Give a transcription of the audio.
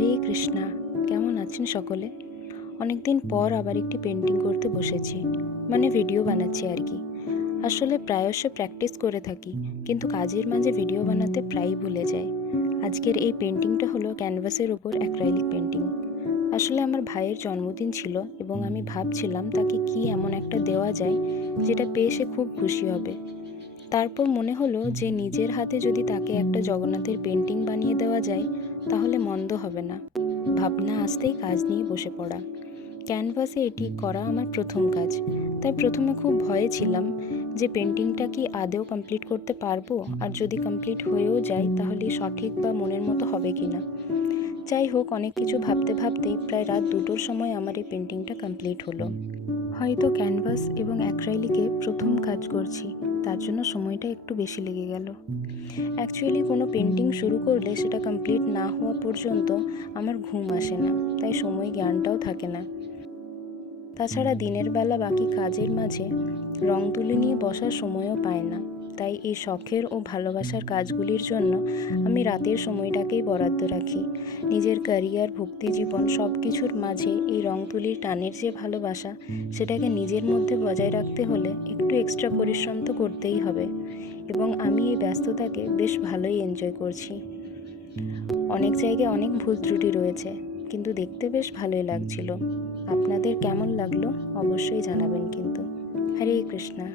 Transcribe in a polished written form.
হরে কৃষ্ণা। কেমন আছেন সকলে? অনেকদিন পর আবার একটি পেন্টিং করতে বসেছি, মানে ভিডিও বানাচ্ছি আর কি। আসলে প্রায়শ প্র্যাকটিস করে থাকি, কিন্তু কাজের মাঝে ভিডিও বানাতে প্রায়ই ভুলে যাই। আজকের এই পেন্টিংটা হলো ক্যানভাসের উপর অ্যাক্রাইলিক পেন্টিং। আসলে আমার ভাইয়ের জন্মদিন ছিল এবং আমি ভাবছিলাম তাকে কি এমন একটা দেওয়া যায় যেটা পেয়ে সে খুব খুশি হবে। তারপর মনে হলো যে নিজের হাতে যদি তাকে একটা জগন্নাথের পেন্টিং বানিয়ে দেওয়া যায় তাহলে মন্দ হবে না। ভাবনা আসতেই কাজ নিয়ে বসে পড়া। ক্যানভাসে এটি করা আমার প্রথম কাজ, তাই প্রথমে খুব ভয়ে ছিলাম যে পেন্টিংটা কি আদৌ কমপ্লিট করতে পারবো, আর যদি কমপ্লিট হয়েও যায় তাহলে সঠিক বা মনের মতো হবে কি না। যাই হোক, অনেক কিছু ভাবতে ভাবতেই প্রায় রাত 2টোর সময় আমার এই পেন্টিংটা কমপ্লিট হলো। হয়তো ক্যানভাস এবং অ্যাক্রাইলিকে প্রথম কাজ করছি, তার জন্য সময়টা একটু বেশি লেগে গেল। অ্যাকচুয়ালি কোনো পেন্টিং শুরু করলে সেটা কমপ্লিট না হওয়া পর্যন্ত আমার ঘুম আসে না, তাই সময় জ্ঞানটাও থাকে না। তাছাড়া দিনের বেলা বাকি কাজের মাঝে রং তুলি নিয়ে বসার সময়ও পায় না, তাই এই শখের ও ভালোবাসার কাজগুলির জন্য আমি রাতের সময়টাকেই বরাদ্দ রাখি। নিজের ক্যারিয়ার, ভক্তি জীবন সব কিছুর মাঝে এই রং তুলির টানের যে ভালোবাসা, সেটাকে নিজের মধ্যে বজায় রাখতে হলে একটু এক্সট্রা পরিশ্রম তো করতেই হবে, এবং আমি এই ব্যস্ততাকে বেশ ভালোই এনজয় করছি। অনেক জায়গায় অনেক ভুল ত্রুটি রয়েছে, কিন্তু দেখতে বেশ ভালোই লাগছিল। আপনাদের কেমন লাগলো অবশ্যই জানাবেন কিন্তু। হরে কৃষ্ণা।